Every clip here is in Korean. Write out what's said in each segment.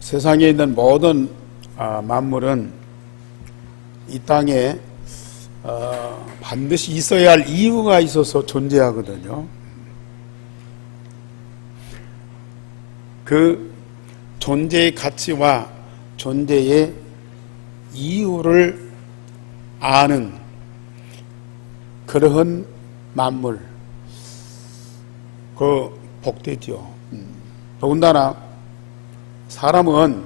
세상에 있는 모든 만물은 이 땅에 반드시 있어야 할 이유가 있어서 존재하거든요. 그 존재의 가치와 존재의 이유를 아는 그러한 만물, 그 복되지요. 더군다나 사람은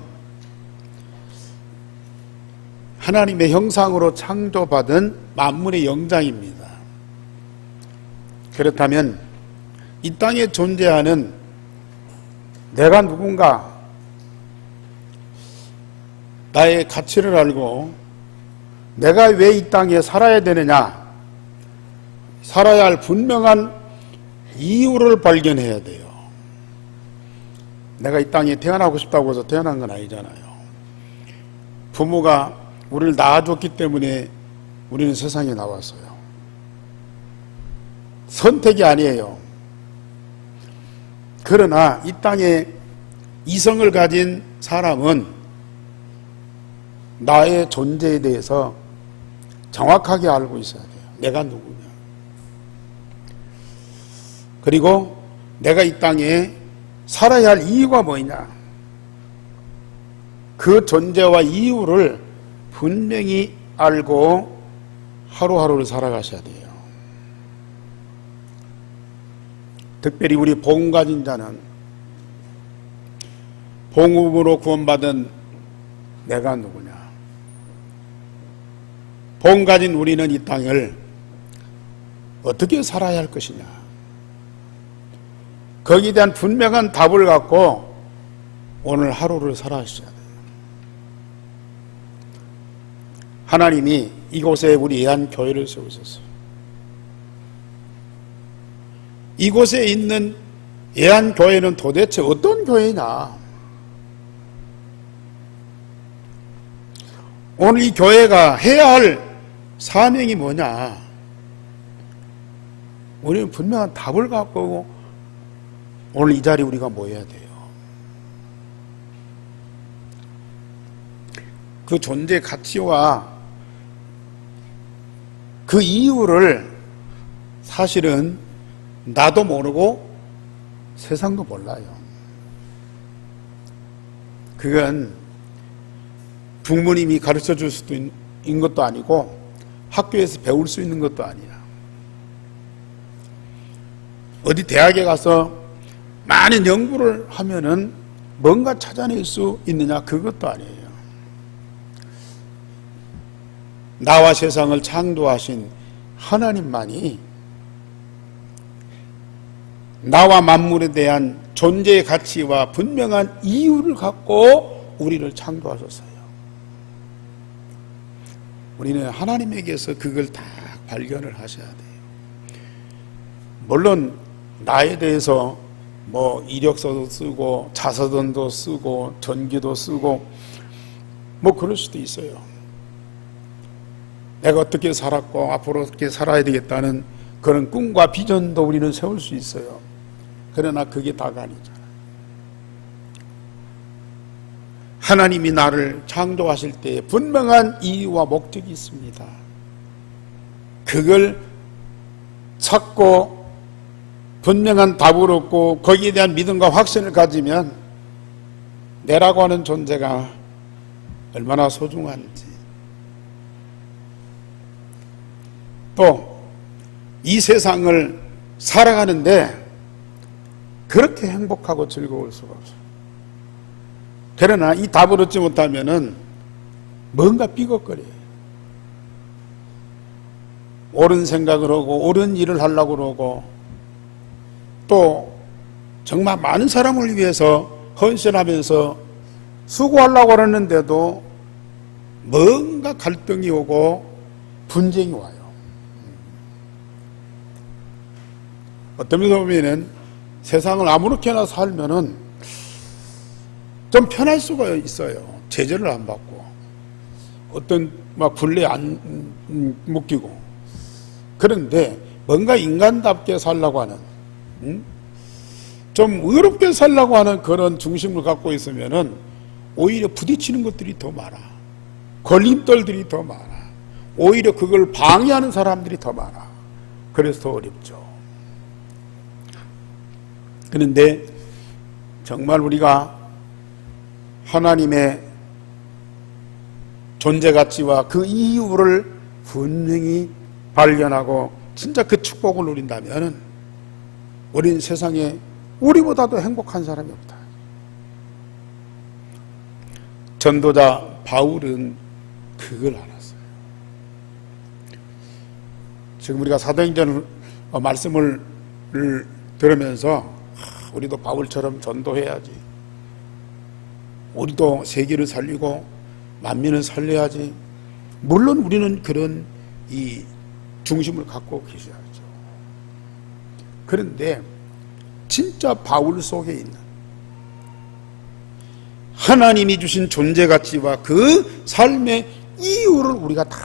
하나님의 형상으로 창조받은 만물의 영장입니다. 그렇다면 이 땅에 존재하는 내가 누군가, 나의 가치를 알고 내가 왜 이 땅에 살아야 되느냐, 살아야 할 분명한 이유를 발견해야 돼요. 내가 이 땅에 태어나고 싶다고 해서 태어난 건 아니잖아요. 부모가 우리를 낳아줬기 때문에 우리는 세상에 나왔어요. 선택이 아니에요. 그러나 이 땅에 이성을 가진 사람은 나의 존재에 대해서 정확하게 알고 있어야 돼요. 내가 누구냐. 그리고 내가 이 땅에 살아야 할 이유가 뭐냐. 그 존재와 이유를 분명히 알고 하루하루를 살아가셔야 돼요. 특별히 우리 복음 가진 자는 복음으로 구원받은 내가 누구냐. 복음 가진 우리는 이 땅을 어떻게 살아야 할 것이냐. 거기에 대한 분명한 답을 갖고 오늘 하루를 살아가셔야 돼요. 하나님이 이곳에 우리 예한교회를 세우셨어요. 이곳에 있는 예한교회는 도대체 어떤 교회냐? 오늘 이 교회가 해야 할 사명이 뭐냐? 우리는 분명한 답을 갖고 오늘 이 자리에 우리가 모여야 돼요. 그 존재 가치와 그 이유를 사실은 나도 모르고 세상도 몰라요. 그건 부모님이 가르쳐 줄 수도 있는 것도 아니고 학교에서 배울 수 있는 것도 아니야. 어디 대학에 가서 많은 연구를 하면은 뭔가 찾아낼 수 있느냐, 그것도 아니에요. 나와 세상을 창조하신 하나님만이 나와 만물에 대한 존재의 가치와 분명한 이유를 갖고 우리를 창조하셨어요. 우리는 하나님에게서 그걸 다 발견을 하셔야 돼요. 물론 나에 대해서 뭐 이력서도 쓰고 자서전도 쓰고 전기도 쓰고 뭐 그럴 수도 있어요. 내가 어떻게 살았고 앞으로 어떻게 살아야 되겠다는 그런 꿈과 비전도 우리는 세울 수 있어요. 그러나 그게 다가 아니잖아요. 하나님이 나를 창조하실 때 분명한 이유와 목적이 있습니다. 그걸 찾고 분명한 답을 얻고 거기에 대한 믿음과 확신을 가지면 내라고 하는 존재가 얼마나 소중한지, 또 이 세상을 살아가는데 그렇게 행복하고 즐거울 수가 없어요. 그러나 이 답을 얻지 못하면은 뭔가 삐걱거려요. 옳은 생각을 하고 옳은 일을 하려고 그러고 또 정말 많은 사람을 위해서 헌신하면서 수고하려고 하는데도 뭔가 갈등이 오고 분쟁이 와요. 어떤 면에서 보면은 세상을 아무렇게나 살면은 좀 편할 수가 있어요. 제재를 안 받고 어떤 막 굴레 안 묶이고. 그런데 뭔가 인간답게 살려고 하는, 좀 의롭게 살려고 하는 그런 중심을 갖고 있으면은 오히려 부딪히는 것들이 더 많아. 걸림돌들이 더 많아. 오히려 그걸 방해하는 사람들이 더 많아. 그래서 더 어렵죠. 그런데 정말 우리가 하나님의 존재 가치와 그 이유를 분명히 발견하고 진짜 그 축복을 누린다면 우리는 세상에 우리보다도 행복한 사람이 없다. 전도자 바울은 그걸 알았어요. 지금 우리가 사도행전 말씀을 들으면서 우리도 바울처럼 전도해야지, 우리도 세계를 살리고 만민을 살려야지, 물론 우리는 그런 이 중심을 갖고 계셔야죠. 그런데 진짜 바울 속에 있는 하나님이 주신 존재 가치와 그 삶의 이유를 우리가 다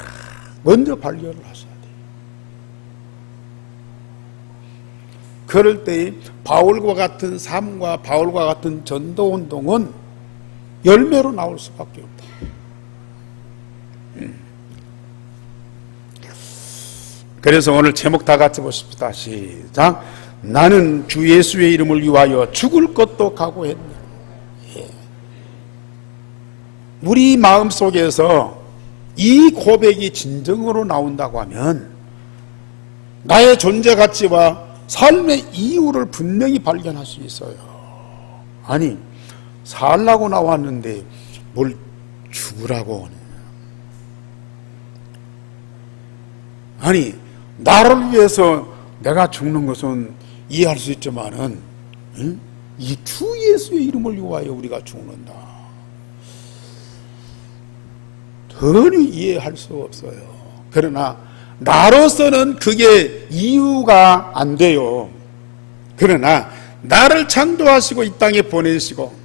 먼저 발견을 하셔야 돼요. 그럴 때 바울과 같은 삶과 바울과 같은 전도 운동은 열매로 나올 수밖에 없다. 그래서 오늘 제목 다 같이 보십시다. 시작. 나는 주 예수의 이름을 위하여 죽을 것도 각오했네. 우리 마음속에서 이 고백이 진정으로 나온다고 하면 나의 존재 가치와 삶의 이유를 분명히 발견할 수 있어요. 아니, 살라고 나왔는데 뭘 죽으라고 하냐. 아니, 나를 위해서 내가 죽는 것은 이해할 수 있지만은 이 주 예수의 이름을 위하여 우리가 죽는다. 전혀 이해할 수 없어요. 그러나 나로서는 그게 이유가 안 돼요. 그러나 나를 창조하시고 이 땅에 보내시고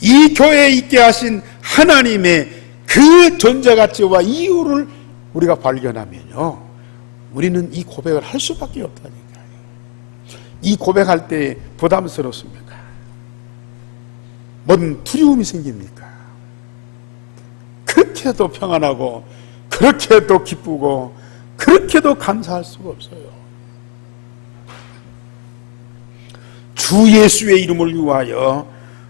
이 교회에 있게 하신 하나님의 그 존재 가치와 이유를 우리가 발견하면요, 우리는 이 고백을 할 수밖에 없다니까요. 이 고백할 때 부담스럽습니까? 뭔 두려움이 생깁니까? 그렇게도 평안하고 그렇게도 기쁘고 그렇게도 감사할 수가 없어요. 주 예수의 이름을 위하여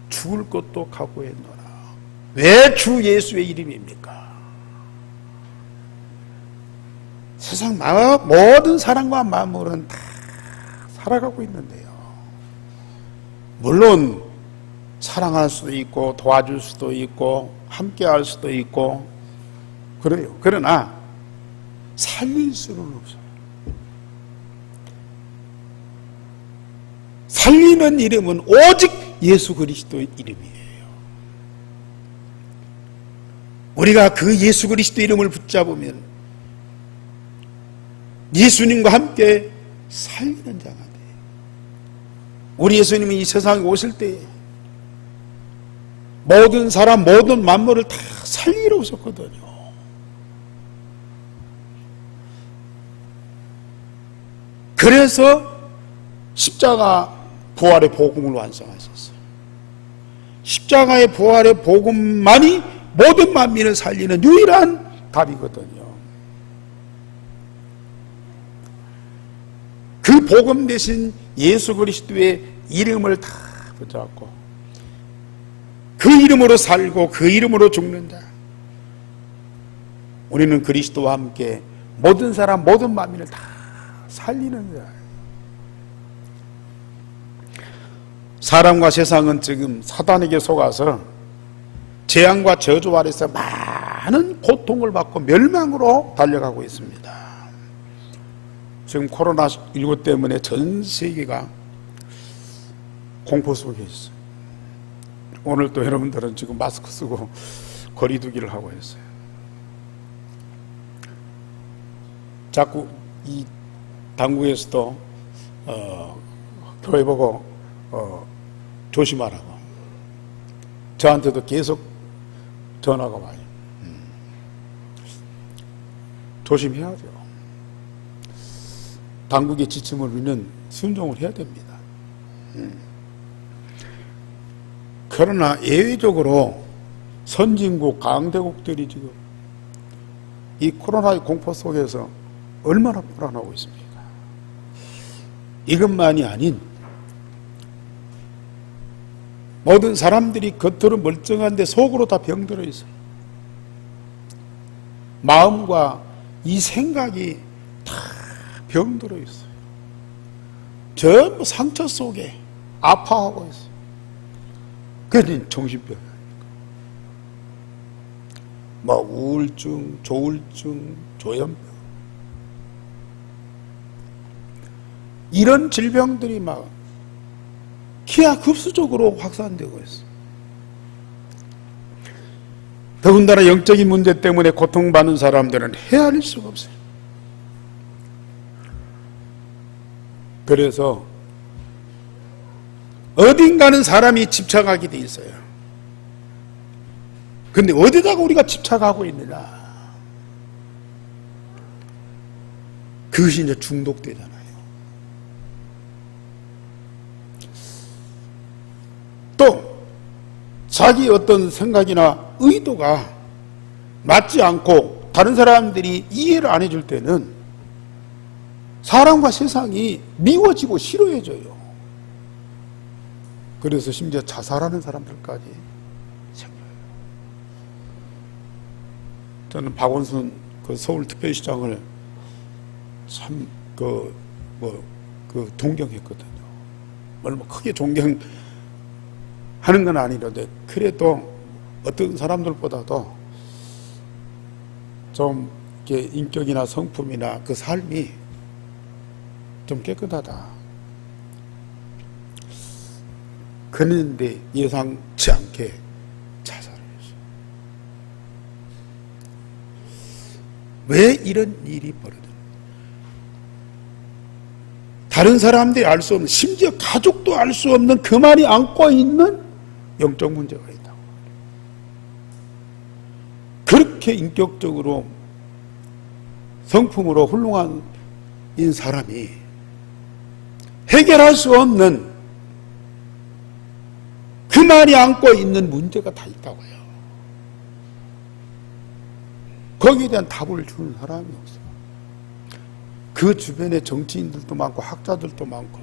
죽을 것도 각오했노라. 왜 주 예수의 이름입니까? 세상 모든 사랑과 마음으로는 다 살아가고 있는데요, 물론 사랑할 수도 있고 도와줄 수도 있고 함께 할 수도 있고 그래요. 그러나 살릴 수는 없어요. 살리는 이름은 오직 예수 그리스도의 이름이에요. 우리가 그 예수 그리스도 이름을 붙잡으면 예수님과 함께 살리는 자가 돼요. 우리 예수님이 이 세상에 오실 때 모든 사람, 모든 만물을 다 살리러 오셨거든요. 그래서 십자가 부활의 복음을 완성하셨어요. 십자가의 부활의 복음만이 모든 만민을 살리는 유일한 답이거든요. 그 복음 대신 예수 그리스도의 이름을 다 붙잡고 그 이름으로 살고 그 이름으로 죽는 자, 우리는 그리스도와 함께 모든 사람, 모든 만민을 다 살리는 자. 사람과 세상은 지금 사단에게 속아서 재앙과 저주 아래서 많은 고통을 받고 멸망으로 달려가고 있습니다. 지금 코로나19 때문에 전 세계가 공포 속에 있어요. 오늘 또 여러분들은 지금 마스크 쓰고 거리 두기를 하고 있어요. 자꾸 이 당국에서도 교회 보고 조심하라고, 저한테도 계속 전화가 와요. 조심해야죠. 당국의 지침을 우리는 순종을 해야 됩니다. 그러나 예외적으로 선진국, 강대국들이 지금 이 코로나의 공포 속에서 얼마나 불안하고 있습니까? 이것만이 아닌 모든 사람들이 겉으로 멀쩡한데 속으로 다 병들어 있어요. 마음과 이 생각이 다 병들어 있어요. 전부 상처 속에 아파하고 있어요. 그게 정신병이에요. 뭐 우울증, 조울증, 조현병 이런 질병들이 막 기하급수적으로 확산되고 있어요. 더군다나 영적인 문제 때문에 고통받는 사람들은 헤아릴 수가 없어요. 그래서 어딘가는 사람이 집착하게 돼 있어요. 근데 어디다가 우리가 집착하고 있느냐? 그것이 이제 중독되잖아요. 또 자기 어떤 생각이나 의도가 맞지 않고 다른 사람들이 이해를 안 해줄 때는 사람과 세상이 미워지고 싫어해져요. 그래서 심지어 자살하는 사람들까지 생겨요. 저는 박원순 그 서울특별시장을 참 동경했거든요. 얼마 크게 존경하는 건 아니는데 그래도 어떤 사람들보다도 좀 이렇게 인격이나 성품이나 그 삶이 좀 깨끗하다. 그런데 예상치 않게 자살을 했어요. 왜 이런 일이 벌어졌는지 다른 사람들이 알 수 없는, 심지어 가족도 알 수 없는 그만이 안고 있는 영적 문제가 있다고. 그렇게 인격적으로 성품으로 훌륭한 사람이 해결할 수 없는 그만이 안고 있는 문제가 다 있다고요. 거기에 대한 답을 주는 사람이 없어요. 그 주변에 정치인들도 많고 학자들도 많고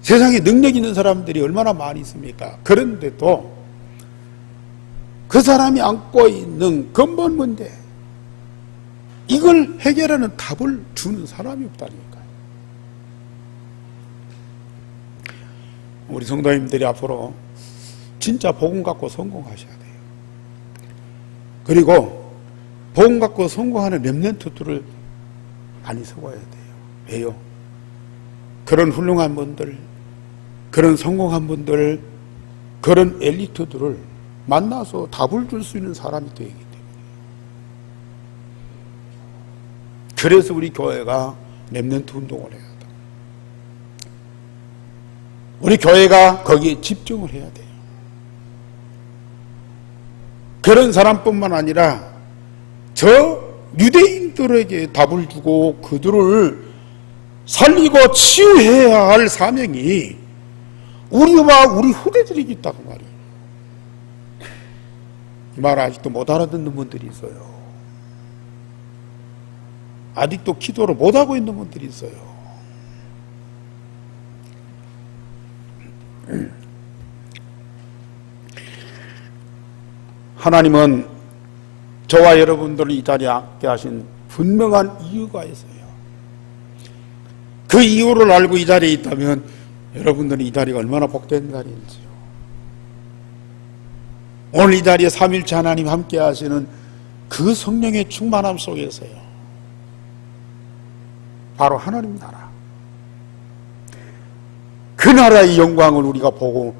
세상에 능력 있는 사람들이 얼마나 많이 있습니까? 그런데도 그 사람이 안고 있는 근본 문제, 이걸 해결하는 답을 주는 사람이 없다니까요. 우리 성도님들이 앞으로 진짜 복음 갖고 성공하셔야 돼요. 그리고 복음 갖고 성공하는 렘넌트들을 많이 세워야 돼요. 왜요? 그런 훌륭한 분들, 그런 성공한 분들, 그런 엘리트들을 만나서 답을 줄 수 있는 사람이 되기 때문에. 그래서 우리 교회가 렘넌트 운동을 해야 돼요. 우리 교회가 거기에 집중을 해야 돼요. 그런 사람뿐만 아니라 저 유대인들에게 답을 주고 그들을 살리고 치유해야 할 사명이 우리와 우리 후대들에게 있다고 말이에요. 이 말 아직도 못 알아듣는 분들이 있어요. 아직도 기도를 못하고 있는 분들이 있어요. 하나님은 저와 여러분들을 이 자리에 앉게 하신 분명한 이유가 있어요. 그 이유를 알고 이 자리에 있다면 여러분들은 이 자리가 얼마나 복된 자리인지요. 오늘 이 자리에 삼일째 하나님 함께 하시는 그 성령의 충만함 속에서요, 바로 하나님 나라, 그 나라의 영광을 우리가 보고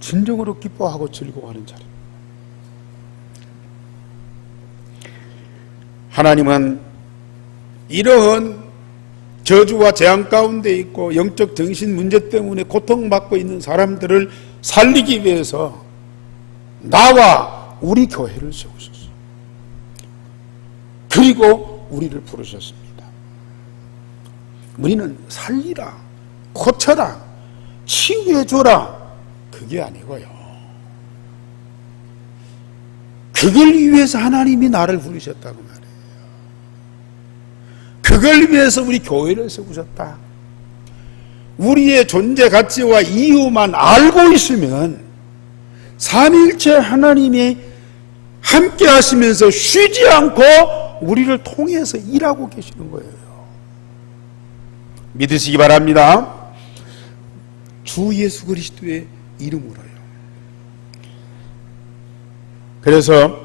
진정으로 기뻐하고 즐거워하는 자리입니다. 하나님은 이러한 저주와 재앙 가운데 있고 영적 정신 문제 때문에 고통받고 있는 사람들을 살리기 위해서 나와 우리 교회를 세우셨어요. 그리고 우리를 부르셨습니다. 우리는 살리라, 고쳐라, 치유해 줘라, 그게 아니고요. 그걸 위해서 하나님이 나를 부르셨다고 말해요. 그걸 위해서 우리 교회를 세우셨다. 우리의 존재 가치와 이유만 알고 있으면 삼위일체 하나님이 함께 하시면서 쉬지 않고 우리를 통해서 일하고 계시는 거예요. 믿으시기 바랍니다. 주 예수 그리스도의 이름으로요. 그래서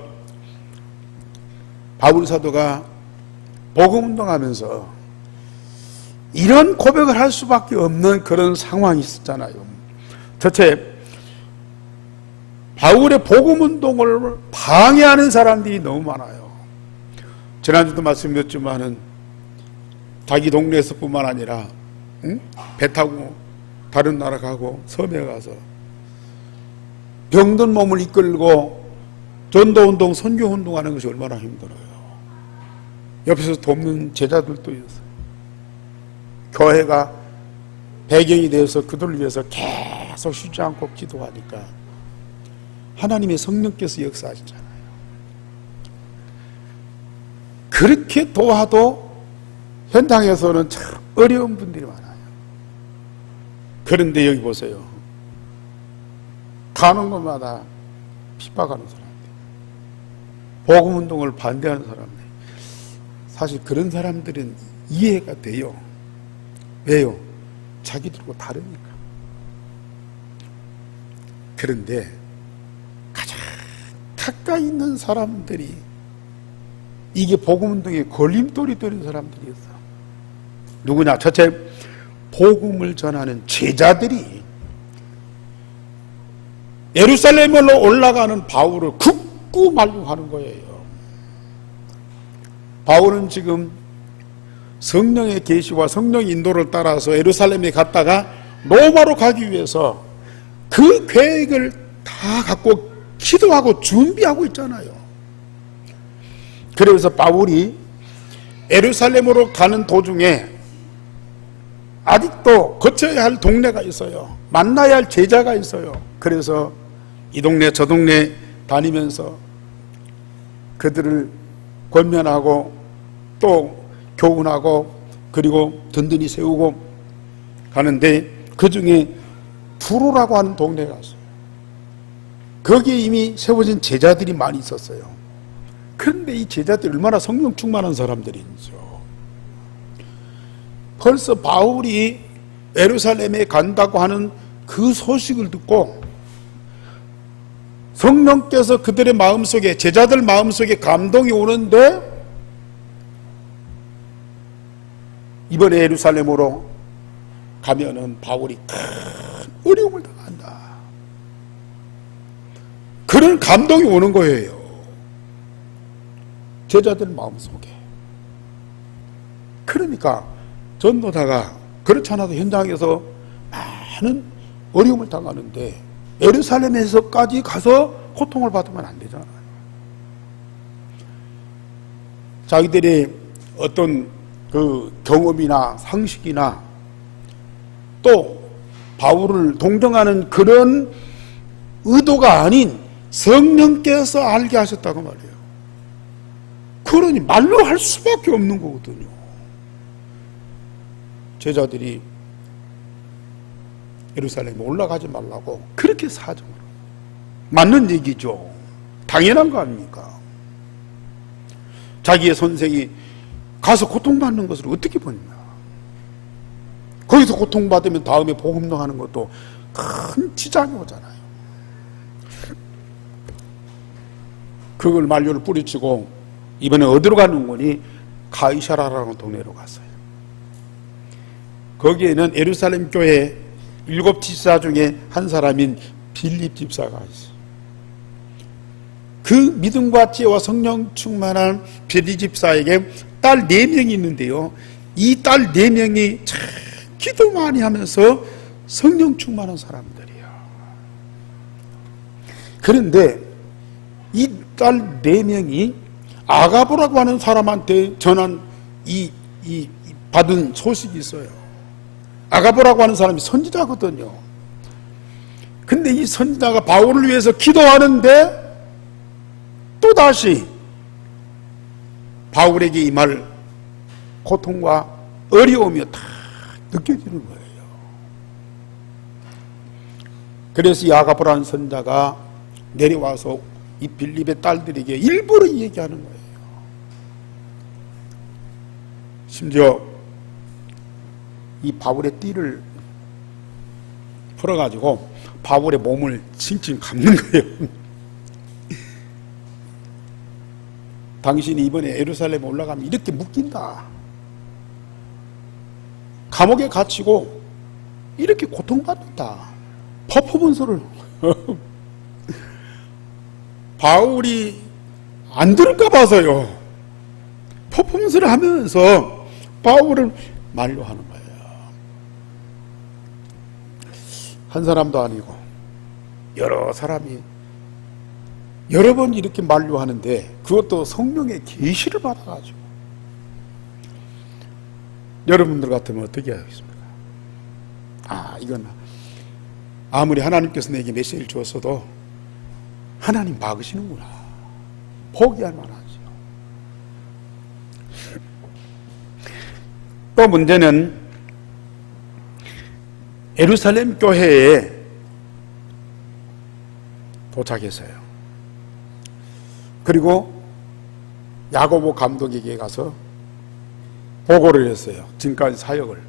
바울 사도가 복음 운동하면서 이런 고백을 할 수밖에 없는 그런 상황이 있었잖아요. 도대체 바울의 복음 운동을 방해하는 사람들이 너무 많아요. 지난주도 말씀드렸지만은 자기 동네에서뿐만 아니라 배 타고 다른 나라 가고 섬에 가서 병든 몸을 이끌고 전도운동, 선교운동하는 것이 얼마나 힘들어요. 옆에서 돕는 제자들도 있어요. 교회가 배경이 되어서 그들을 위해서 계속 쉬지 않고 기도하니까 하나님의 성령께서 역사하시잖아요. 그렇게 도와도 현장에서는 참 어려운 분들이 많아요. 그런데 여기 보세요. 가는 곳마다 핍박하는 사람들, 복음운동을 반대하는 사람들, 사실 그런 사람들은 이해가 돼요. 왜요? 자기들과 다르니까. 그런데 가장 가까이 있는 사람들이 이게 복음운동에 걸림돌이 되는 사람들이 있어. 누구냐? 첫째, 복음을 전하는 제자들이 예루살렘으로 올라가는 바울을 극구 만류하는 거예요. 바울은 지금 성령의 계시와 성령 인도를 따라서 예루살렘에 갔다가 로마로 가기 위해서 그 계획을 다 갖고 기도하고 준비하고 있잖아요. 그래서 바울이 예루살렘으로 가는 도중에 아직도 거쳐야 할 동네가 있어요. 만나야 할 제자가 있어요. 그래서 이 동네 저 동네 다니면서 그들을 권면하고 또 교훈하고 그리고 든든히 세우고 가는데 그 중에 두로라고 하는 동네가 있어요. 거기에 이미 세워진 제자들이 많이 있었어요. 그런데 이 제자들이 얼마나 성령 충만한 사람들인지요. 벌써 바울이 예루살렘에 간다고 하는 그 소식을 듣고 성령께서 그들의 마음속에, 제자들 마음속에 감동이 오는데 이번에 예루살렘으로 가면은 바울이 큰 어려움을 당한다. 그런 감동이 오는 거예요. 제자들 마음속에. 그러니까 전도자가 그렇지 않아도 현장에서 많은 어려움을 당하는데 예루살렘에서까지 가서 고통을 받으면 안 되잖아요. 자기들의 어떤 그 경험이나 상식이나 또 바울을 동정하는 그런 의도가 아닌 성령께서 알게 하셨다고 말해요. 그러니 말로 할 수밖에 없는 거거든요. 제자들이 예루살렘에 올라가지 말라고 그렇게 사정을 해요. 맞는 얘기죠. 당연한 거 아닙니까? 자기의 선생이 가서 고통받는 것을 어떻게 보냐. 거기서 고통받으면 다음에 복음동하는 것도 큰 지장이 오잖아요. 그걸 만류를 뿌리치고 이번에 어디로 가는 거니? 가이사라라는 동네로 갔어요. 거기에는 예루살렘 교회 7 집사 중에 한 사람인 빌립 집사가 있어요. 그 믿음과 지혜와 성령 충만한 빌립 집사에게 딸 4명이 있는데요. 이 딸 4명이 참 기도 많이 하면서 성령 충만한 사람들이에요. 그런데 이 딸 4명이 아가보라고 하는 사람한테 전한 받은 소식이 있어요. 아가보라고 하는 사람이 선지자거든요. 근데 이 선지자가 바울을 위해서 기도하는데 또다시 바울에게 임할 고통과 어려움이 다 느껴지는 거예요. 그래서 야가보라는 선자가 내려와서 이 빌립의 딸들에게 일부러 얘기하는 거예요. 심지어 이 바울의 띠를 풀어가지고 바울의 몸을 칭칭 감는 거예요. 당신이 이번에 예루살렘에 올라가면 이렇게 묶인다. 감옥에 갇히고 이렇게 고통받는다. 퍼포먼스를 바울이 안 들을까 봐서요. 퍼포먼스를 하면서 바울을 만류하는 거예요. 한 사람도 아니고 여러 사람이 여러 번 이렇게 만류하는데 그것도 성령의 계시를 받아가지고 여러분들 같으면 어떻게 하겠습니까? 이건 아무리 하나님께서 내게 메시지를 주었어도 하나님 막으시는구나. 포기할 만하죠. 또 문제는 예루살렘 교회에 도착했어요. 그리고 야고보 감독에게 가서 보고를 했어요. 지금까지 사역을.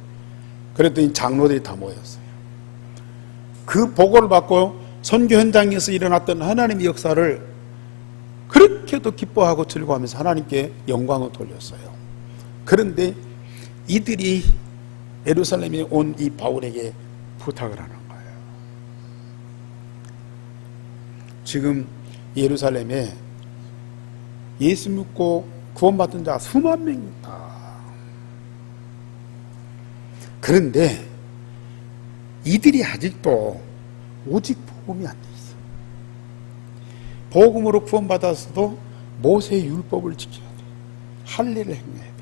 그랬더니 장로들이 다 모였어요. 그 보고를 받고 선교 현장에서 일어났던 하나님의 역사를 그렇게도 기뻐하고 즐거워하면서 하나님께 영광을 돌렸어요. 그런데 이들이 예루살렘에 온 이 바울에게 부탁을 하는 거예요. 지금 예루살렘에 예수 믿고 구원받은 자가 수만 명이 있다. 그런데 이들이 아직도 오직 복음이 안 돼 있어. 복음으로 구원받았어도 모세의 율법을 지켜야 돼. 할례를 행해야 돼.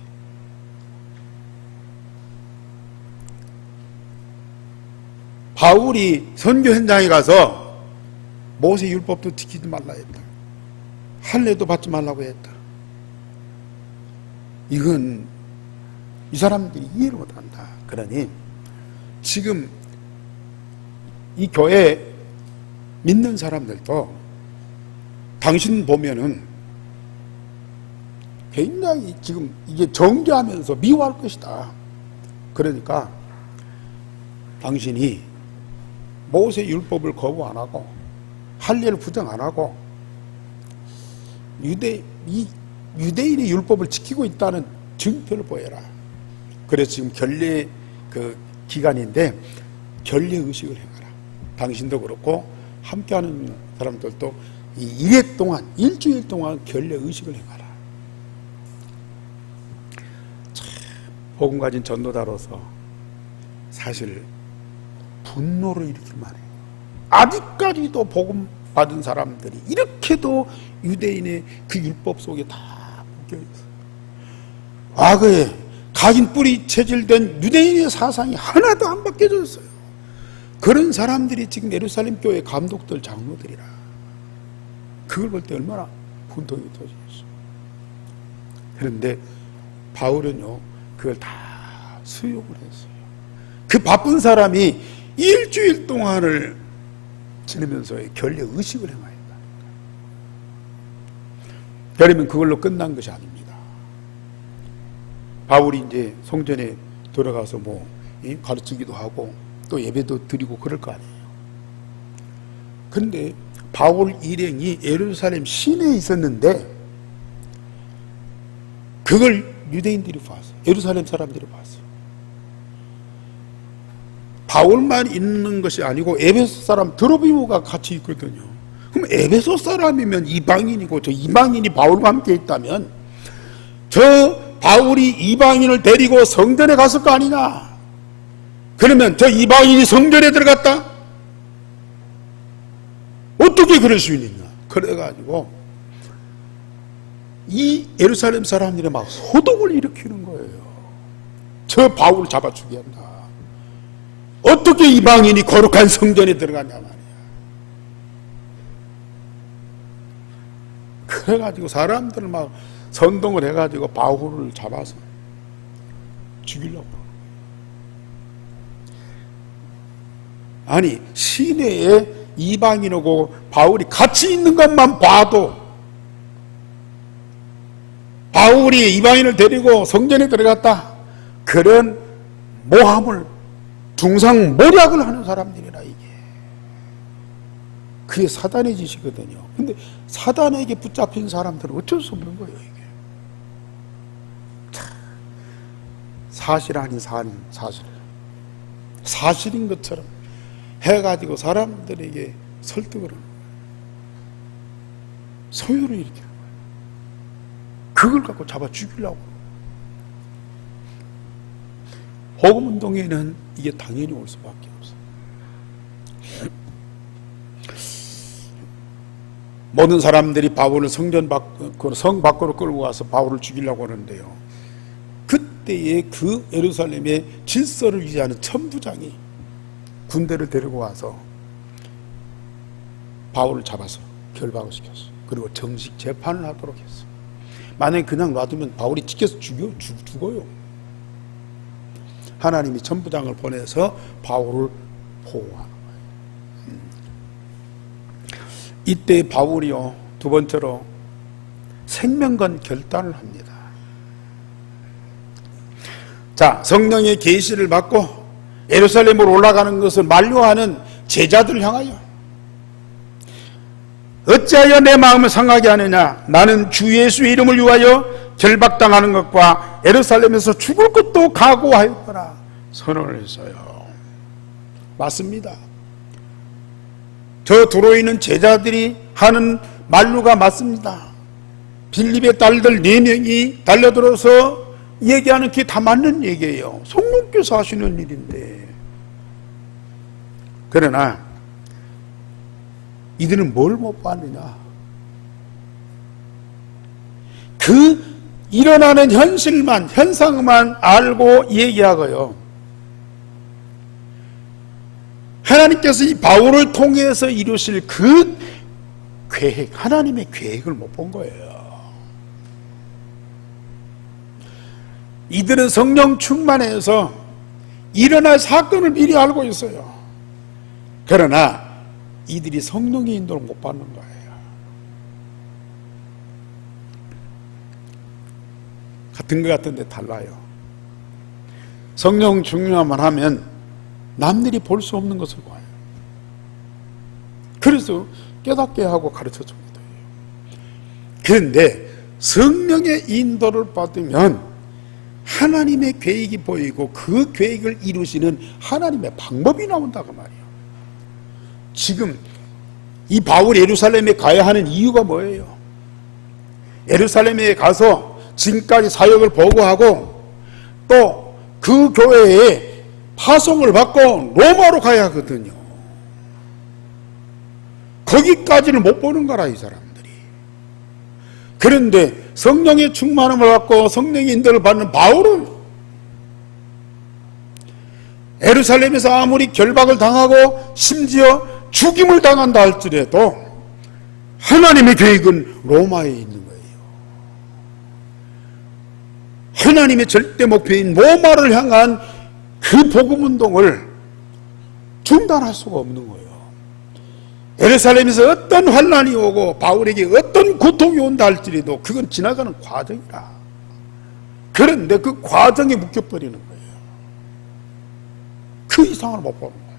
바울이 선교 현장에 가서 모세 율법도 지키지 말라 했다. 할례도 받지 말라고 했다. 이건 이 사람들이 이해를 못한다. 그러니 지금 이 교회 믿는 사람들도 당신 보면은 굉장히 지금 이게 정죄하면서 미워할 것이다. 그러니까 당신이 모세 율법을 거부 안 하고 할례를 부정 안 하고 유대인의 율법을 지키고 있다는 증표를 보여라. 그래서 지금 결례 그 기간인데 결례 의식을 행하라. 당신도 그렇고 함께하는 사람들도 이 1회 동안 일주일 동안 결례 의식을 행하라. 참 복음 가진 전도자로서 사실 분노를 일으킬 만해요. 아직까지도 복음 받은 사람들이 이렇게도 유대인의 그 율법 속에 다 묶여있어요. 과거에 각인 뿌리 체질된 유대인의 사상이 하나도 안 바뀌어졌어요. 그런 사람들이 지금 예루살렘 교회 감독들, 장로들이라. 그걸 볼 때 얼마나 분통이 터지겠어요. 그런데 바울은요, 그걸 다 수용을 했어요. 그 바쁜 사람이 일주일 동안을 지내면서 결례 의식을 행하였다. 그러면 그걸로 끝난 것이 아닙니다. 바울이 이제 성전에 들어가서 가르치기도 하고 또 예배도 드리고 그럴 거 아니에요. 그런데 바울 일행이 예루살렘 시내에 있었는데 그걸 유대인들이 봤어요. 예루살렘 사람들이 봤어요. 바울만 있는 것이 아니고 에베소 사람 드로비모가 같이 있거든요. 그럼 에베소 사람이면 이방인이고 저 이방인이 바울과 함께 있다면 저 바울이 이방인을 데리고 성전에 갔을 거 아니냐. 그러면 저 이방인이 성전에 들어갔다? 어떻게 그럴 수 있느냐. 그래가지고 이 예루살렘 사람들이 막 소동을 일으키는 거예요. 저 바울을 잡아 죽여야 한다. 어떻게 이방인이 거룩한 성전에 들어갔냐 말이야. 그래가지고 사람들을 막 선동을 해가지고 바울을 잡아서 죽이려고. 아니, 시내에 이방인하고 바울이 같이 있는 것만 봐도, 바울이 이방인을 데리고 성전에 들어갔다, 그런 모함을, 중상모략을 하는 사람들이라. 이게 그게 사단의 짓이거든요. 근데 사단에게 붙잡힌 사람들은 어쩔 수 없는 거예요. 이게 사실 아닌 사실인 것처럼 해가지고 사람들에게 설득을 하는 거예요. 소요를 일으키는 거예요. 그걸 갖고 잡아 죽이려고. 복음운동에는 이게 당연히 올 수밖에 없어요. 모든 사람들이 바울을 성 밖으로 끌고 와서 바울을 죽이려고 하는데요, 그때에 그 예루살렘의 질서를 유지하는 천부장이 군대를 데리고 와서 바울을 잡아서 결박을 시켰어요. 그리고 정식 재판을 하도록 했어요. 만약에 그냥 놔두면 바울이 찢겨서 죽어요. 하나님이 천부장을 보내서 바울을 보호하는 거예요. 이때 바울이요, 두 번째로 생명건 결단을 합니다. 자, 성령의 계시를 받고 예루살렘으로 올라가는 것을 만류하는 제자들을 향하여, 어찌하여 내 마음을 상하게 하느냐, 나는 주 예수의 이름을 위하여 결박당하는 것과 예루살렘에서 죽을 것도 각오하였더라 선언을 했어요. 맞습니다. 저 들어있는 제자들이 하는 만류가 맞습니다. 빌립의 딸들 4명이 달려들어서 얘기하는 게 다 맞는 얘기예요. 성령께서 하시는 일인데. 그러나 이들은 뭘 못 봤느냐, 그 일어나는 현상만 알고 얘기하고요, 하나님께서 이 바울을 통해서 이루실 그 계획, 하나님의 계획을 못 본 거예요. 이들은 성령 충만해서 일어날 사건을 미리 알고 있어요. 그러나 이들이 성령의 인도를 못 받는 거예요. 같은 것 같은데 달라요. 성령 충만만 하면 남들이 볼 수 없는 것을 봐요. 그래서 깨닫게 하고 가르쳐 줍니다. 그런데 성령의 인도를 받으면 하나님의 계획이 보이고 그 계획을 이루시는 하나님의 방법이 나온다고 말이에요. 지금 이 바울이 예루살렘에 가야 하는 이유가 뭐예요? 예루살렘에 가서 지금까지 사역을 보고하고 또 그 교회에 파송을 받고 로마로 가야 하거든요. 거기까지는 못 보는 거라, 이 사람들이. 그런데 성령의 충만함을 받고 성령의 인도를 받는 바울은 예루살렘에서 아무리 결박을 당하고 심지어 죽임을 당한다 할지라도 하나님의 계획은 로마에 있는 거예요. 하나님의 절대 목표인 로마를 향한 그 복음운동을 중단할 수가 없는 거예요. 예루살렘에서 어떤 환난이 오고 바울에게 어떤 고통이 온다 할지라도 그건 지나가는 과정이라. 그런데 그 과정에 묶여버리는 거예요. 그 이상을 못 보는 거예요.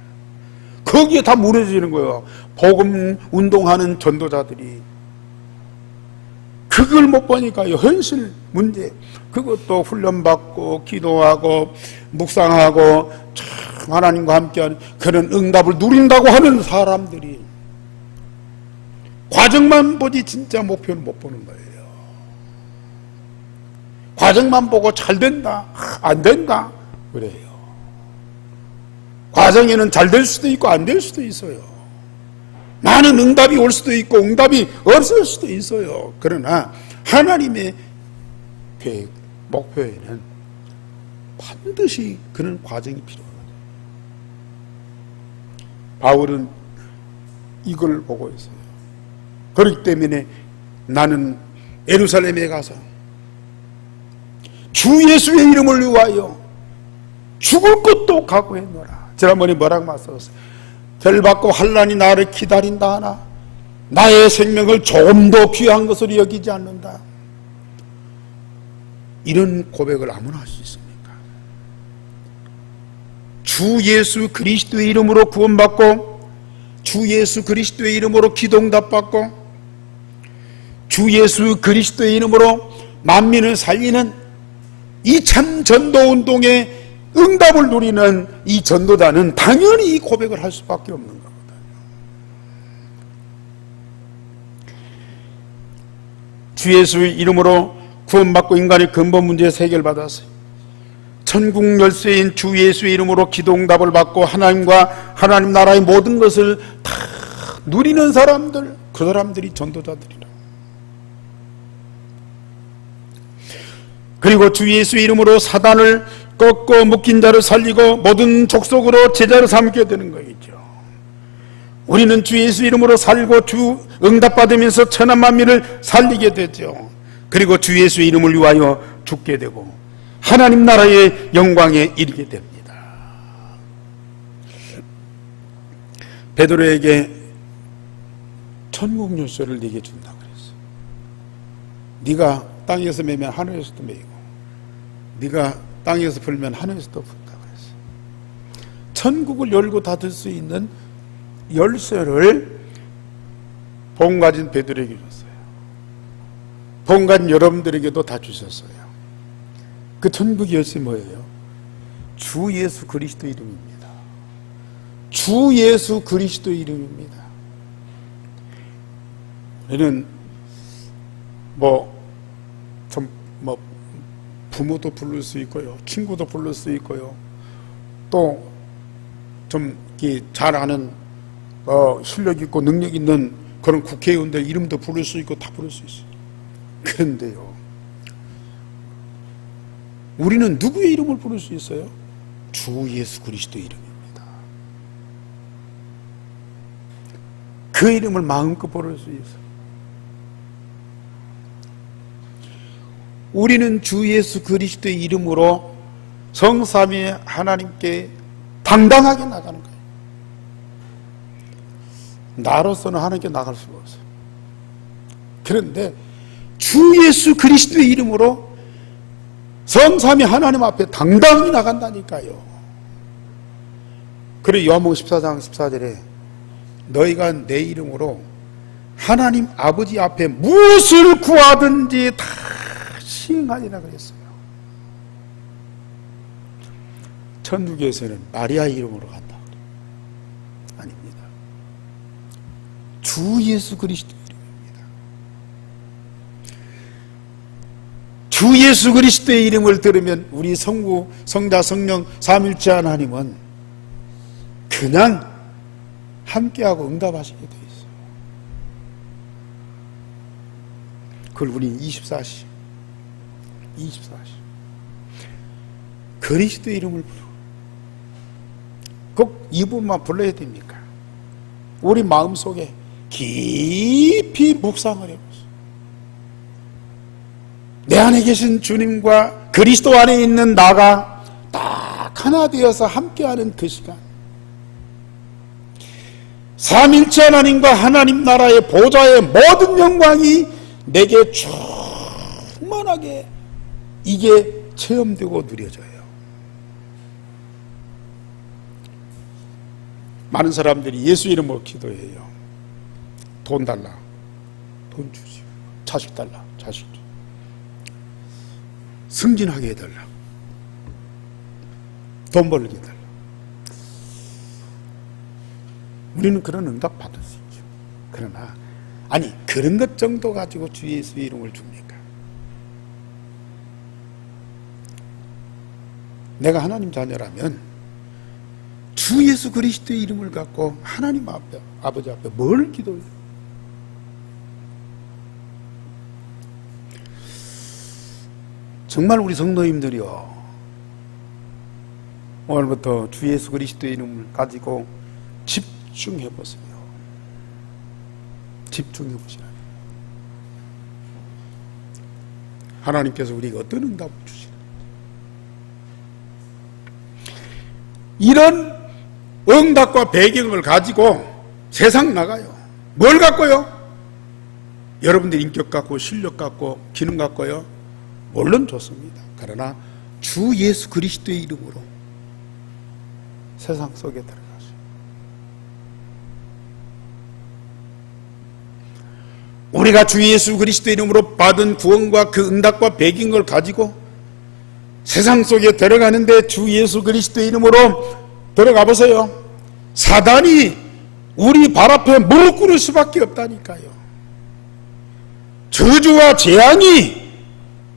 거기에 다 무너지는 거예요. 복음 운동하는 전도자들이. 그걸 못 보니까요, 현실 문제, 그것도 훈련받고 기도하고 묵상하고 참 하나님과 함께하는 그런 응답을 누린다고 하는 사람들이 과정만 보지 진짜 목표는 못 보는 거예요. 과정만 보고 잘 된다, 안 된다 그래요. 과정에는 잘 될 수도 있고 안 될 수도 있어요. 많은 응답이 올 수도 있고 응답이 없을 수도 있어요. 그러나 하나님의 계획, 목표에는 반드시 그런 과정이 필요합니다. 바울은 이걸 보고 있어요. 그렇기 때문에 나는 예루살렘에 가서 주 예수의 이름을 위하여 죽을 것도 각오했노라. 지난번에 뭐라고 말씀하셨어요? 결받고 환난이 나를 기다린다 하나 나의 생명을 조금 더 귀한 것으로 여기지 않는다. 이런 고백을 아무나 할 수 있습니까? 주 예수 그리스도의 이름으로 구원받고 주 예수 그리스도의 이름으로 기도응답받고 주 예수 그리스도의 이름으로 만민을 살리는 이 참 전도운동의 응답을 누리는 이 전도자는 당연히 이 고백을 할 수밖에 없는 거거든요. 주 예수의 이름으로 구원받고 인간의 근본 문제에서 해결받았어요. 천국 열쇠인 주 예수의 이름으로 기도응답을 받고 하나님과 하나님 나라의 모든 것을 다 누리는 사람들, 그 사람들이 전도자들이라. 그리고 주 예수의 이름으로 사단을 꺾고 묶인 자를 살리고 모든 족속으로 제자를 삼게 되는 거겠죠. 우리는 주 예수 이름으로 살고 주 응답받으면서 천한 만민을 살리게 되죠. 그리고 주 예수의 이름을 위하여 죽게 되고 하나님 나라의 영광에 이르게 됩니다. 베드로에게 천국 열쇠를 네게 준다 그랬어. 네가 땅에서 매면 하늘에서도 매이고 네가 땅에서 풀면 하늘에서도 푼다 그랬어. 천국을 열고 닫을 수 있는 열쇠를 복 가진 베드로에게 줬어요. 복 가진 여러분들에게도 다 주셨어요. 그 천국 열쇠 뭐예요? 주 예수 그리스도 이름입니다. 주 예수 그리스도 이름입니다. 우리는 부모도 부를 수 있고요, 친구도 부를 수 있고요, 또 좀 잘 아는 실력 있고 능력 있는 그런 국회의원들 이름도 부를 수 있고 다 부를 수 있어요. 그런데요, 우리는 누구의 이름을 부를 수 있어요? 주 예수 그리스도 이름입니다. 그 이름을 마음껏 부를 수 있어요. 우리는 주 예수 그리스도의 이름으로 성삼위 하나님께 당당하게 나가는 거예요. 나로서는 하나님께 나갈 수가 없어요. 그런데 주 예수 그리스도의 이름으로 성삼위 하나님 앞에 당당히 나간다니까요. 그리고 요한복음 14장 14절에 너희가 내 이름으로 하나님 아버지 앞에 무엇을 구하든지 다 시행하리라 그랬어요. 천국에서는 마리아 이름으로 간다. 아닙니다. 주 예수 그리스도 이름입니다. 주 예수 그리스도의 이름을 들으면 우리 성부, 성자, 성령, 삼일체 하나님은 그냥 함께하고 응답하시게 돼 있어요. 그걸 우리 24시 그리스도 이름을 부르고 꼭 이 부분만 불러야 됩니까? 우리 마음속에 깊이 묵상을 해보세요. 내 안에 계신 주님과 그리스도 안에 있는 나가 딱 하나 되어서 함께하는 그 시간, 삼일체 하나님과 하나님 나라의 보좌의 모든 영광이 내게 충만하게 이게 체험되고 누려져요. 많은 사람들이 예수 이름으로 기도해요. 돈 달라, 돈 주지. 자식 달라, 자식 주지. 승진하게 해달라, 돈 벌게 해달라. 우리는 그런 응답 받을 수 있죠. 그러나 아니 그런 것 정도 가지고 주 예수 이름을 줍니까? 내가 하나님 자녀라면 주 예수 그리스도의 이름을 갖고 하나님 앞에, 아버지 앞에 뭘 기도해요? 정말 우리 성도님들이요, 오늘부터 주 예수 그리스도의 이름을 가지고 집중해 보세요. 집중해 보시라. 하나님께서 우리에게 어떤 응답을 주시는지. 이런 응답과 배경을 가지고 세상 나가요. 뭘 갖고요? 여러분들 인격 갖고 실력 갖고 기능 갖고요? 물론 좋습니다. 그러나 주 예수 그리스도의 이름으로 세상 속에 들어가세요. 우리가 주 예수 그리스도의 이름으로 받은 구원과 그 응답과 배경을 가지고 세상 속에 들어가는데 주 예수 그리스도의 이름으로 들어가 보세요. 사단이 우리 발 앞에 무릎 꿇을 수밖에 없다니까요. 저주와 재앙이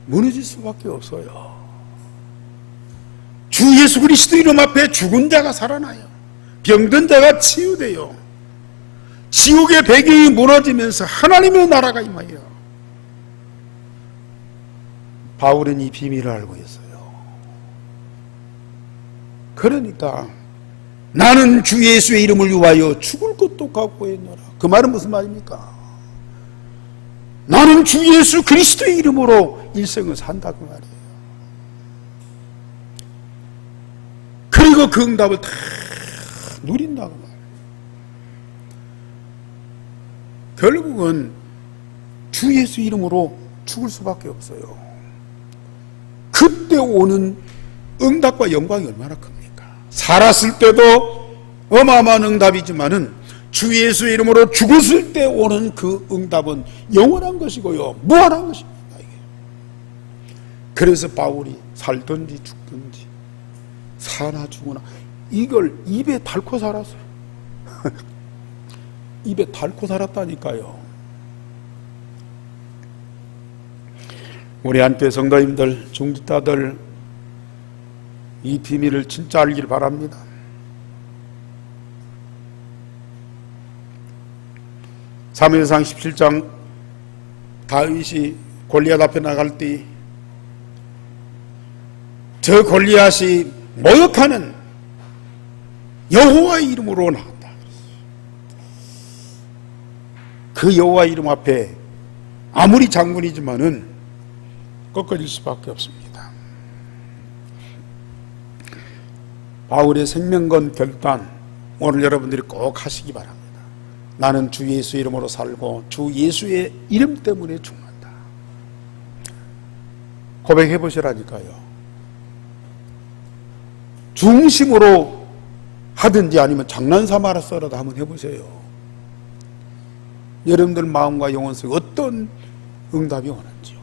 무너질 수밖에 없어요. 주 예수 그리스도 이름 앞에 죽은 자가 살아나요. 병든 자가 치유돼요. 지옥의 배경이 무너지면서 하나님의 나라가 임하여. 바울은 이 비밀을 알고 있어요. 그러니까 나는 주 예수의 이름을 위하여 죽을 것도 각오했노라. 그 말은 무슨 말입니까? 나는 주 예수 그리스도의 이름으로 일생을 산다 그 말이에요. 그리고 그 응답을 다 누린다고 말이에요. 결국은 주 예수 이름으로 죽을 수밖에 없어요. 그때 오는 응답과 영광이 얼마나 큽니까? 살았을 때도 어마어마한 응답이지만은 주 예수의 이름으로 죽었을 때 오는 그 응답은 영원한 것이고요, 무한한 것입니다. 이게. 그래서 바울이 살든지 죽든지 사나 죽으나 이걸 입에 달고 살았어요. 입에 달고 살았다니까요. 우리 한교회 성도님들, 중직자들 이 비밀을 진짜 알길 바랍니다. 사무엘상 17장 다윗이 골리앗 앞에 나갈 때 저 골리앗이 모욕하는 여호와의 이름으로 나온다. 그 여호와 이름 앞에 아무리 장군이지만은 꺾어질 수밖에 없습니다. 바울의 생명건 결단 오늘 여러분들이 꼭 하시기 바랍니다. 나는 주 예수 이름으로 살고 주 예수의 이름 때문에 죽는다. 고백해 보시라니까요. 중심으로 하든지 아니면 장난삼아서라도 한번 해보세요. 여러분들 마음과 영혼 속에 어떤 응답이 오는지요.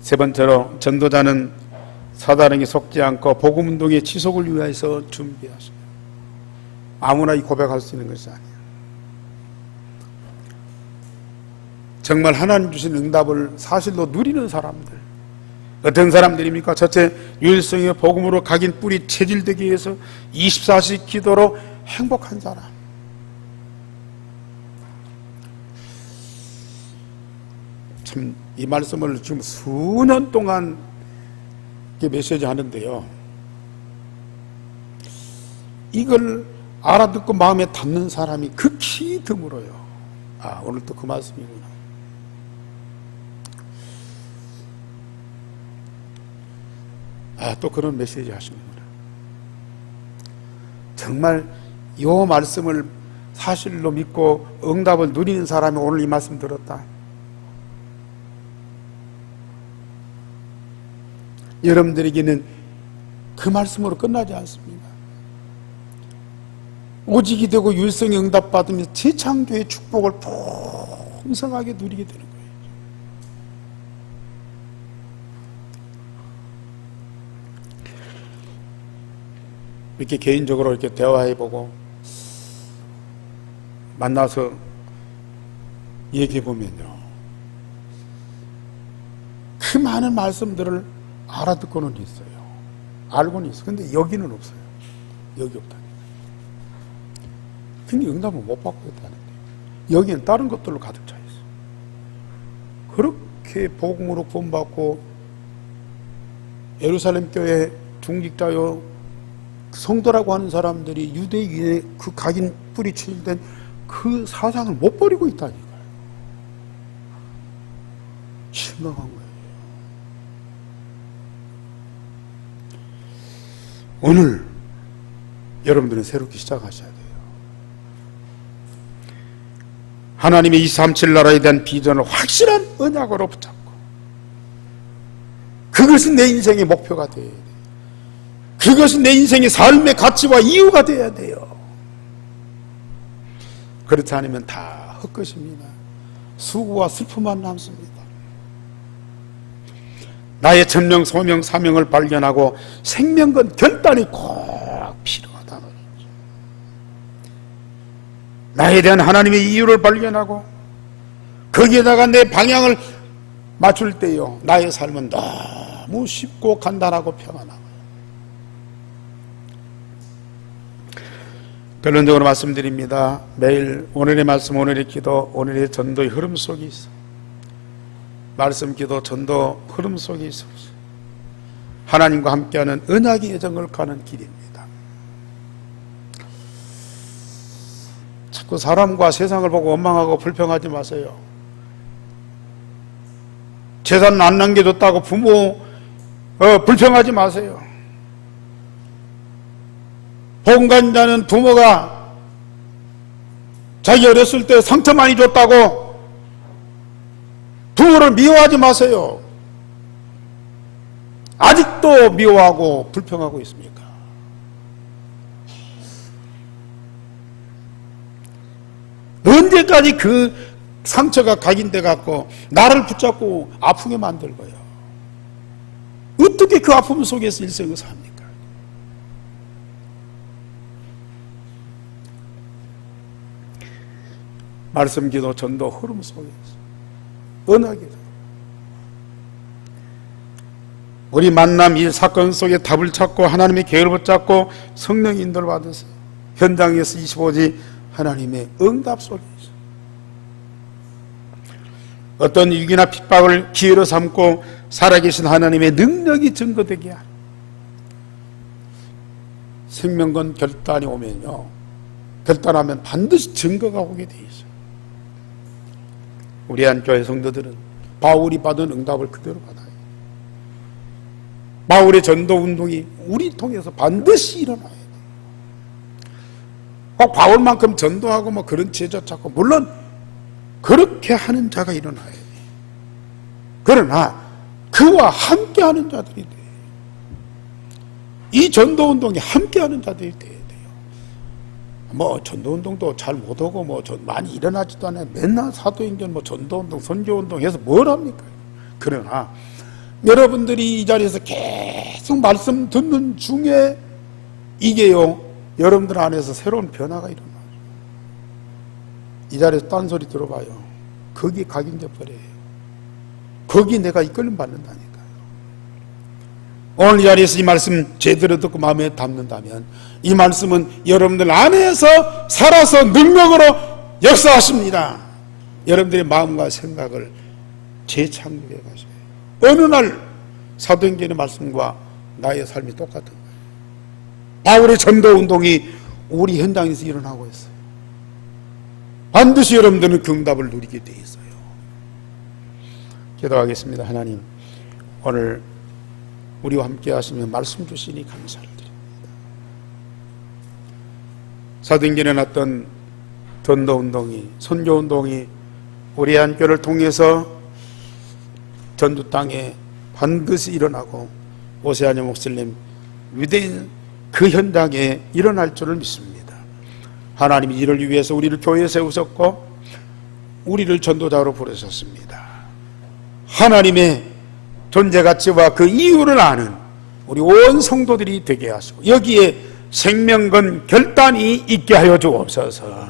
세 번째로 전도자는 사단에게 속지 않고 복음운동의 지속을 위해서 준비하세요. 아무나 고백할 수 있는 것이 아니에요. 정말 하나님 주신 응답을 사실로 누리는 사람들, 어떤 사람들입니까? 첫째, 유일성의 복음으로 각인 뿌리 체질되기 위해서 24시 기도로 행복한 사람. 참 이 말씀을 지금 수년 동안 메시지 하는데요, 이걸 알아듣고 마음에 담는 사람이 극히 드물어요. 아, 오늘 또 그 말씀이구나. 아, 또 그런 메시지 하시는구나. 정말 이 말씀을 사실로 믿고 응답을 누리는 사람이 오늘 이 말씀 들었다. 여러분들에게는 그 말씀으로 끝나지 않습니다. 오직이 되고 율성의 응답받으며 재창조의 축복을 풍성하게 누리게 되는 거예요. 이렇게 개인적으로 이렇게 대화해보고 만나서 얘기해보면요, 그 많은 말씀들을 알아듣고는 있어요. 알고는 있어요. 근데 여기는 없어요. 여기 없다는 거예요. 근데 응답을 못 받고 있다는 거예요. 여기는 다른 것들로 가득 차 있어요. 그렇게 복음으로 구원받고 예루살렘 교회 중직자요 성도라고 하는 사람들이 유대인의 그 각인 뿌리 체질된 그 사상을 못 버리고 있다니까요. 심각한 거예요. 오늘 여러분들은 새롭게 시작하셔야 돼요. 하나님의 237 나라에 대한 비전을 확실한 언약으로 붙잡고 그것이 내 인생의 목표가 되어야 돼요. 그것이 내 인생의 삶의 가치와 이유가 되어야 돼요. 그렇지 않으면 다 헛것입니다. 수고와 슬픔만 남습니다. 나의 천명, 소명, 사명을 발견하고 생명건 결단이 꼭 필요하다. 나에 대한 하나님의 이유를 발견하고 거기에다가 내 방향을 맞출 때요, 나의 삶은 너무 쉽고 간단하고 평안하고. 결론적으로 말씀드립니다. 매일 오늘의 말씀, 오늘의 기도, 오늘의 전도의 흐름 속에 있어. 말씀, 기도, 전도 흐름 속에 있어. 하나님과 함께하는 언약의 여정을 가는 길입니다. 자꾸 사람과 세상을 보고 원망하고 불평하지 마세요. 재산 안 남겨줬다고 부모 불평하지 마세요. 봉간자는 부모가 자기 어렸을 때 상처 많이 줬다고 부모를 미워하지 마세요. 아직도 미워하고 불평하고 있습니까? 언제까지 그 상처가 각인돼 갖고 나를 붙잡고 아프게 만들 거예요? 어떻게 그 아픔 속에서 일생을 삽니까? 말씀, 기도, 전도 흐름 속에서 언약이죠. 우리 만남, 일, 사건 속에 답을 찾고 하나님의 계획을 붙잡고 성령 인도를 받으세요. 현장에서 25지 하나님의 응답 속에 있어요. 어떤 위기나 핍박을 기회로 삼고 살아계신 하나님의 능력이 증거되게 하는 생명건 결단이 오면요, 결단하면 반드시 증거가 오게 돼 있어요. 우리 한교회 성도들은 바울이 받은 응답을 그대로 받아요. 바울의 전도 운동이 우리 통해서 반드시 일어나야 돼요. 꼭 바울만큼 전도하고 뭐 그런 제자 찾고, 물론 그렇게 하는 자가 일어나야 돼요. 그러나 그와 함께하는 자들이 돼요. 이 전도 운동에 함께하는 자들이 돼야 돼요. 뭐 전도 운동도 잘 못하고 뭐 많이 일어나지도 않아요. 맨날 사도행전, 뭐 전도 운동, 선교 운동 해서 뭘 합니까? 그러나 여러분들이 이 자리에서 계속 말씀 듣는 중에 이게요, 여러분들 안에서 새로운 변화가 일어나요. 이 자리에서 딴소리 들어봐요. 거기 각인돼 버려요. 거기 내가 이끌림 받는다니까요. 오늘 이 자리에서 이 말씀 제대로 듣고 마음에 담는다면 이 말씀은 여러분들 안에서 살아서 능력으로 역사하십니다. 여러분들의 마음과 생각을 재창조해 가셔요. 어느 날 사도행전의 말씀과 나의 삶이 똑같은 거예요. 바울의 전도 운동이 우리 현장에서 일어나고 있어요. 반드시 여러분들은 그 응답을 누리게 돼 있어요. 기도하겠습니다. 하나님, 오늘 우리와 함께 하시며 말씀 주시니 감사를 드립니다. 사도행전에 났던 전도 운동이, 선교 운동이 우리 한교를 통해서 전주 땅에 반드시 일어나고 오세아냐 목사님 위대한 그 현장에 일어날 줄을 믿습니다. 하나님이 이를 위해서 우리를 교회에 세우셨고 우리를 전도자로 부르셨습니다. 하나님의 존재 가치와 그 이유를 아는 우리 온 성도들이 되게 하시고 여기에 생명건 결단이 있게 하여 주옵소서.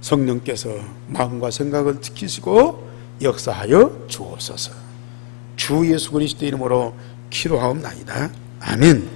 성령께서 마음과 생각을 지키시고 역사하여 주옵소서. 주 예수 그리스도 이름으로 기도하옵나이다. 아멘.